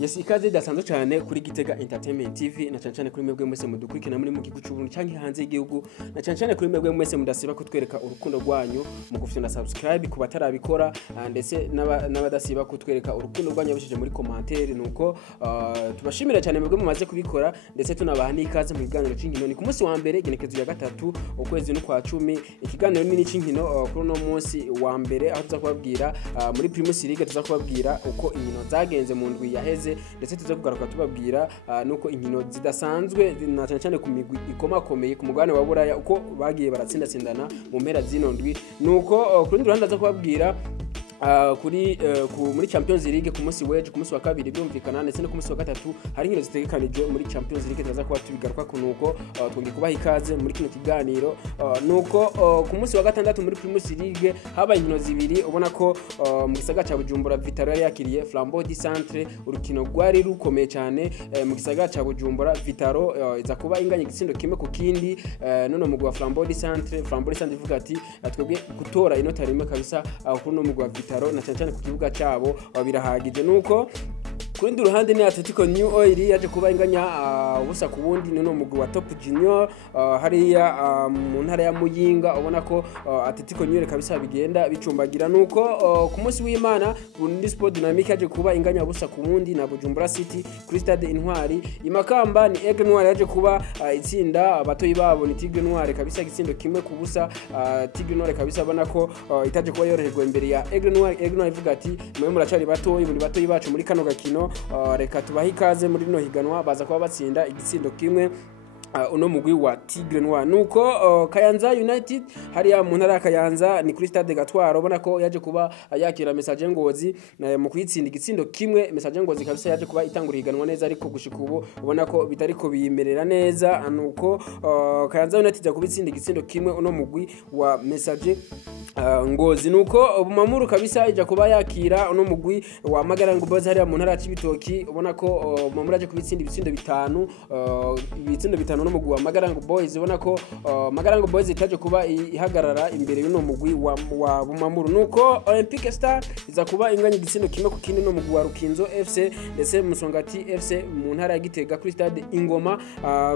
Yes, ikaze dasanzwe cyane kuri Gitega Entertainment TV na cyane kuri mwebwe mwese mudukurikira muri mu gihugu cy'Uburundi cyangwa hanze y'igihugu na cyane kuri mwebwe mwese mudasiba kutwereka urukundo rwanyu mu gufite na subscribe ku batarabikora ndetse n'abadasiba kutwereka urukundo rwanyu bishije muri commentaire nuko tubashimira cyane mwebwe mumaze kubikora ndetse tunabaha n'ikaze mu biganiro cy'inkino ni ku munsi wa mbere genekezo ya gatatu ukwezi no kwa 10 ikiganiro nini cy'inkino kuri no munsi wa mbere aho tuza kubabwira muri Primus League tuza kubabwira uko inkino zagenze mu ndwi yaheze ndetse tuza kugaruka tubabwira nuko inkino zidasanzwe na cyane ku migwi ikomakomeye ku mugabane wa Buraya uko bagiye baratsindatsindana mu mpera zino ndwi nuko kuri nduranda za kubabwira muri Champions League ku munsi weje ku munsi wa kabiri byumvikana ndetse no ku munsi wa gatatu hari inkino zitegekanije muri Champions League tuza kuba tubigaruka kunuko twongi kubaha ikaze muri kino kiganiro nuko ku munsi wa gatandatu muri Primus League haba inkino zibiri ubona ko mu gisagara ca Bujumbura Vitaro yari yakiriye Flambeau du Centre urukino rwari rukomeye cyane mu gisagara ca Bujumbura Vitaro iza kuba inganye igitsindo kimwe ku kindi none mu gwa Flambeau du Centre ivuga ati twebwe gutora inota rimwe kabisa kuri no mu gwa Vitaro na cyane ku kibuga cyabo birahagije nuko kundi ruhande ni Atletico New Oil yaje kuba inganya ubusa ku bundi none umugwi wa Top Junior hariya mu ntara ya Muyinga ubona ko Atletico New Oil kabisa bigenda bicumbagira nuko ku munsi w'Imana Burundi Sport Dynamic yaje kuba inganya ubusa ku bundi na Bujumbura City kuri Stade Intwari imakamba ni Aigle Noir yaje kuba itsinda abatoyi babo ni Tigre Noir kabisa igitsindo kimwe ku busa Tigre Noir kabisa bana ko itaje kuba yoroherwa imbere ya Aigle Noir ivuga ati mwe muracari batoyi muri batoyi bacu muri kano gakino reka tubaha ikaze muri no higanwa baza kuba batsinda igitsindo kimwe uno mugwi wa Tigre Noir nuko Kayanza United hariya mu ntara Kayanza ni kuri Stade Gatwaro ubona ko yaje kuba yakira Message Ngozi mu kwitsinda igitsindo kimwe Message Ngozi kabisa yaje kuba itangura higanwa neza ariko gushika ubu ubona ko bitariko biyimerera neza nuko Kayanza United ya kubitsinda igitsindo kimwe uno mugwi wa Message Ngozi nuko Bumamuru kabisa ija kuba yakira uno mugwi wa Magarango Boys hariya mu ntara y'Ibitoki ubona ko Bumamuru aje kubitsinda ibitsindo bitanu no mugwi wa Magarango Boys ubona ko Magarango Boys itaje kuba ihagarara imbere y'uno mugwi wa Bumamuru nuko Olympic Star iza kuba inganya igitsindo kimwe ku kindi no mugwi wa Rukinzo FC ndetse Musongati FC mu ntara ya Gitega kuri Stade Ingoma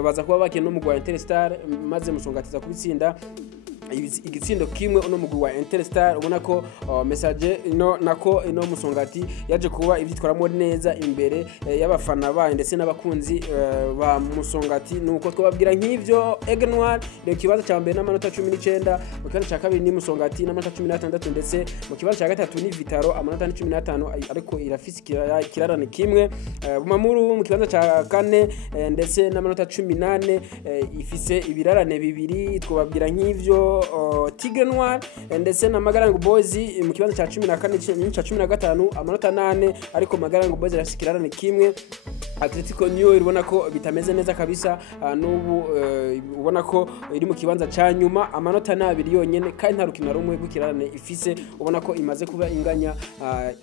baza kuba bakina no mugwi wa Interstar maze Musongati za kubitsinda igitsindo kimwe uno mugwi wa Interstar ubona ko Message nako Musongati yaje kuba ivyitwaramo neza imbere y'abafana bayo ndetse n'abakunzi ba Musongati nuko twababwira nk'ivyo Aigle Noir mu kibanza ca mbere n'amanota 19 mu kibanza ca kabiri ni Musongati n'amanota 16 ndetse mu kibanza ca gatatu ni Vitaro amanota 15 ariko irafise kirarane kimwe Bumamuru mu kibanza ca kane ndetse n'amanota 18 ifise ibirarane bibiri twababwira nk'ivyo Tigre Noir ndetse na Magarango Boys mu kibanza ca 14 n'icya 15 amanota 8 ariko Magarango Boys irasikirana kimwe Atletico New Oil ubona ko bitameze neza kabisa n'ubu ubona ko iri mu kibanza ca nyuma amanota 2 yonyene kandi nta rukino rumwe gukirarane ifise ubona ko imaze kuba inganya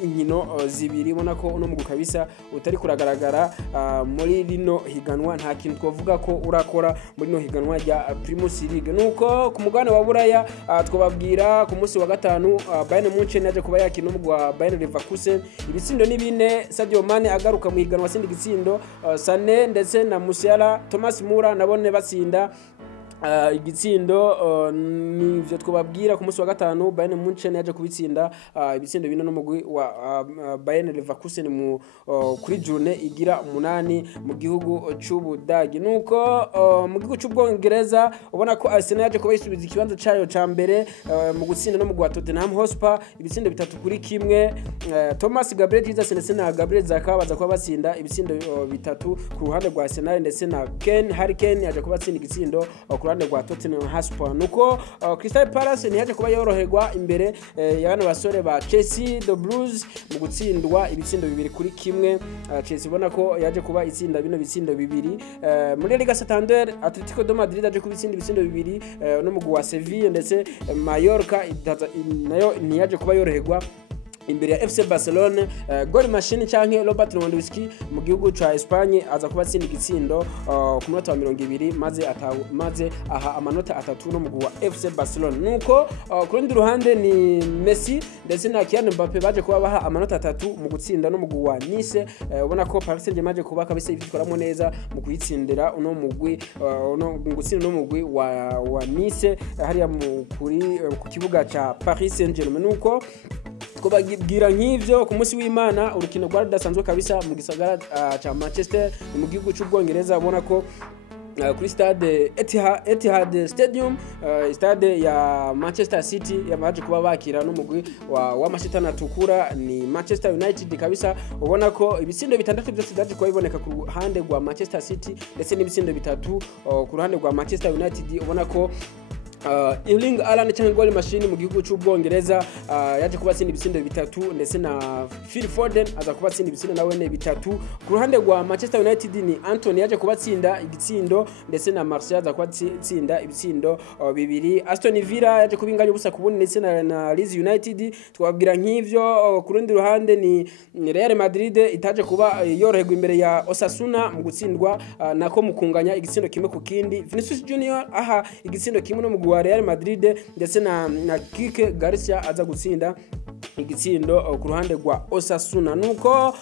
inkino zibiri ubona ko uno mugu kabisa utari kuragaragara muri rino higanwa nta kintu twavuga ko urakora muri no higanwa rya Primus League nuko ku mugabane wa Buraya twababwira ku munsi wa gatanu Bayern Munchen yaje kuba yakina n'umugwa Bayern Leverkusen ibitsindo ni bine Sadio Mane agaruka mu higanwa sindi gitsindo Sané ndetse na Musiala Thomas Mura nabone batsinda igitsindo nivyo twababwira ku munsi wa gatanu Bayern Munchen yaje kubitsinda ibitsindo bine no mugwi wa Bayern Leverkusen mu kuri journée igira 8 mu gihugu c'Ubudagi nuko mu gihugu c'Ubwongereza ubona ko Arsenal yaje kuba yisubiza ikibanza cayo ca mbere mu gutsinda no mugwi wa Tottenham Hotspur ibitsindo bitatu kuri kimwe Thomas Gabriel Jesus ndetse na Gabriel Zaka baza kuba batsinda ibitsindo bitatu ku ruhande rwa Arsenal ndetse na Harry Kane yaje kuba batsinda igitsindo ruhande rwa Tottenham Hotspur nuko Crystal Palace ntiyaje kuba yoroherwa imbere y'abana basore ba Chelsea the Blues mu gutsindwa ibitsindo bibiri kuri kimwe Chelsea ubona ko yaje kuba itsinda bino bitsindo bibiri muri Liga Santander Atletico de Madrid yaje kubitsinda ibitsindo bibiri no mugwi wa Sevilla ndetse Mallorca nayo ntiyaje kuba yoroherwa imbere ya FC Barcelona. Goal machine canke Robert Lewandowski mu gihugu ca Espagne aza kuba atsinda igitsindo ku munota wa 20 maze aha amanota 3 no mugwi wa FC Barcelona. Nuko ku rundi ruhande ni Messi ndetse na Kylian Mbappe baje kuba baha amanota 3 mu gutsinda no mugwi wa Nice. Ubona ko Paris Saint-Germain maje kuba kabisa ivyitwaramo neza mu kwitsindira uno mugwi no gutsinda no mugwi wa Nice hariya ku kibuga ca Paris Saint-Germain. Nuko twababwira nk'ivyo ku munsi w'Imana urukino rwa rudasanzwe kabisa mu gisagara ca Manchester mu gihugu cy'Ubwongereza. Ubona ko kuri stade Etihad Stadium, stade ya Manchester City yamaje kuba bakira n'umugwi wa Manchester natukura ni Manchester United kabisa. Ubona ko ibitsindo bitandatu byose byaje kuba biboneka ku ruhande rwa Manchester City ndetse n'ibitsindo bitatu ku ruhande rwa Manchester United. Ubona ko Erling Haaland cyangwa goal machine mu gihugu cy'Ubwongereza yaje kuba atsinda ibitsindo bitatu ndetse na Phil Foden aza kuba atsinda ibitsindo nawe ne bitatu. Ku ruhande rwa Manchester United ni Anthony yaje kuba atsinda igitsindo ndetse na Martial aza kuba atsinda ibitsindo bibiri. Aston Villa yaje kubinganya ubusa ku bundi ndetse na Leeds United. Twabwira nk'ivyo ku rundi ruhande ni Real Madrid itaje kuba yoroherwa imbere ya Osasuna mu gutsindwa nako mukunganya igitsindo kimwe ku kindi. Vinicius Junior aha igitsindo kimwe no mu wa Real Madrid ndetse na Kike Garcia aza gutsinda igitsindo ku ruhande rwa Osasuna. Nuko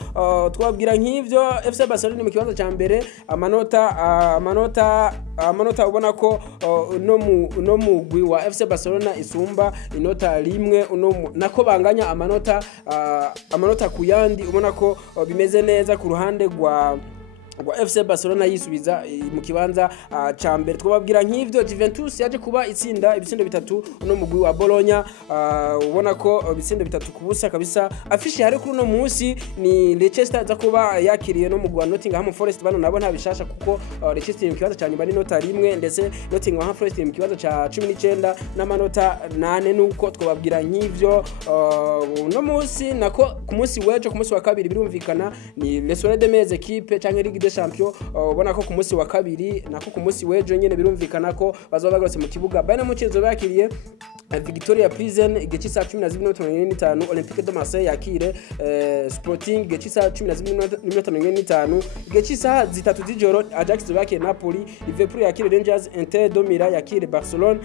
twabwira nk'ivyo FC Barcelona mu kibanza ca mbere amanota ubona ko no mugwi wa FC Barcelona isumba inota rimwe nako banganya amanota ku yandi. Ubona ko bimeze neza ku ruhande rwa FC Barcelona yisubiza mu kibanza ca mbere. Twababwira nk'ivyo Juventus yaje kuba itsinda ibitsindo bitatu no mugwi wa Bologna. Ubona ko ibitsindo bitatu kubusa kabisa. Afishi hari kuri no munsi ni Leicester za kuba yakiriye no mugwi wa Nottingham Forest. Bano nabo nta bishasha kuko Leicester mu kibanza ca nyuma ni nota rimwe ndetse Nottingham Forest mu kibanza ca 19 n'amanota 8. Nuko twababwira nk'ivyo no munsi nako ku munsi wejo ku munsi wa kabiri birumvikana ni Les Soleils de Metz equipe canke Ligue des Champions. Ubona ko ku munsi wa kabiri nako ku munsi wejo nyene birumvikana ko bazoba bagarutse mu kibuga Bayern Munich bakiriye Victoria Prison igecisa 12:45. Olympique de Marseille yakire Sporting igecisa 12:45. Igecisa zitatu z'ijoro Ajax bakire Napoli. Liverpool yakire Rangers. Inter de Milan yakire Barcelona.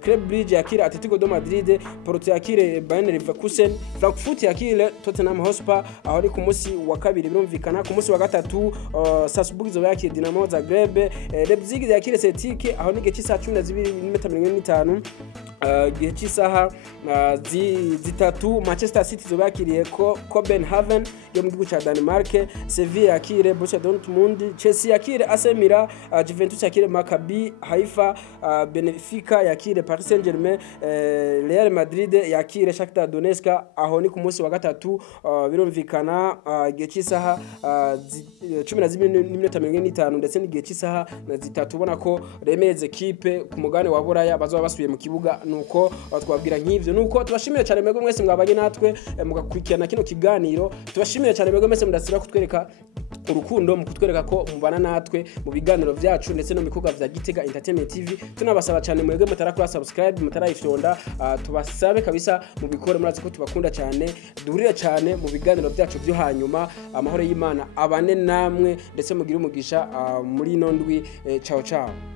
Club Brugge yakire Atletico de Madrid. Porto yakire Bayern Leverkusen. Frankfurt yakire Tottenham Hotspur. Aho ni ku munsi wa kabiri birumvikana. Ku munsi wa gatatu Salzburg yakire Dinamo Zagreb. Leipzig yakire Celtic. Aho ni igecisa 12:45. Gihe cy'isaha zitatu Manchester City bakiriye Copenhagen yo mu gihugu cya Denmark. Sevilla yakire Borussia Dortmund. Chelsea yakire AC Milan. Juventus yakire Maccabi Haifa. Benfica yakire Paris Saint-Germain. Real Madrid yakire Shakhtar Donetsk. Aho ni ku munsi wa gatatu birumvikana gihe cy'isaha 12:45 ndetse n'igihe cy'isaha zitatu. Ubona ko Remez equipe ku mugane wa Buraya bazoba basubiye mu kibuga. Nuko twabwira nk'ivyo. Nuko tubashimire cyane mwebwe mwese mwabanye natwe mugakurikirana kino kiganiro. Tubashimire cyane mwebwe mwese mudasira kutwereka urukundo mu kutwereka ko mubana natwe mu biganiro byacu ndetse no mikuga vya Gitega Entertainment TV. Tunabasaba cyane mwebwe mutarakora subscribe mutarayifyonda tubasabe kabisa mu bikore murazi ko tubakunda cyane. Duhurire cyane mu biganiro byacu byo hanyuma. Amahoro y'Imana abane namwe ndetse mugire umugisha muri nondwi. Ciao ciao.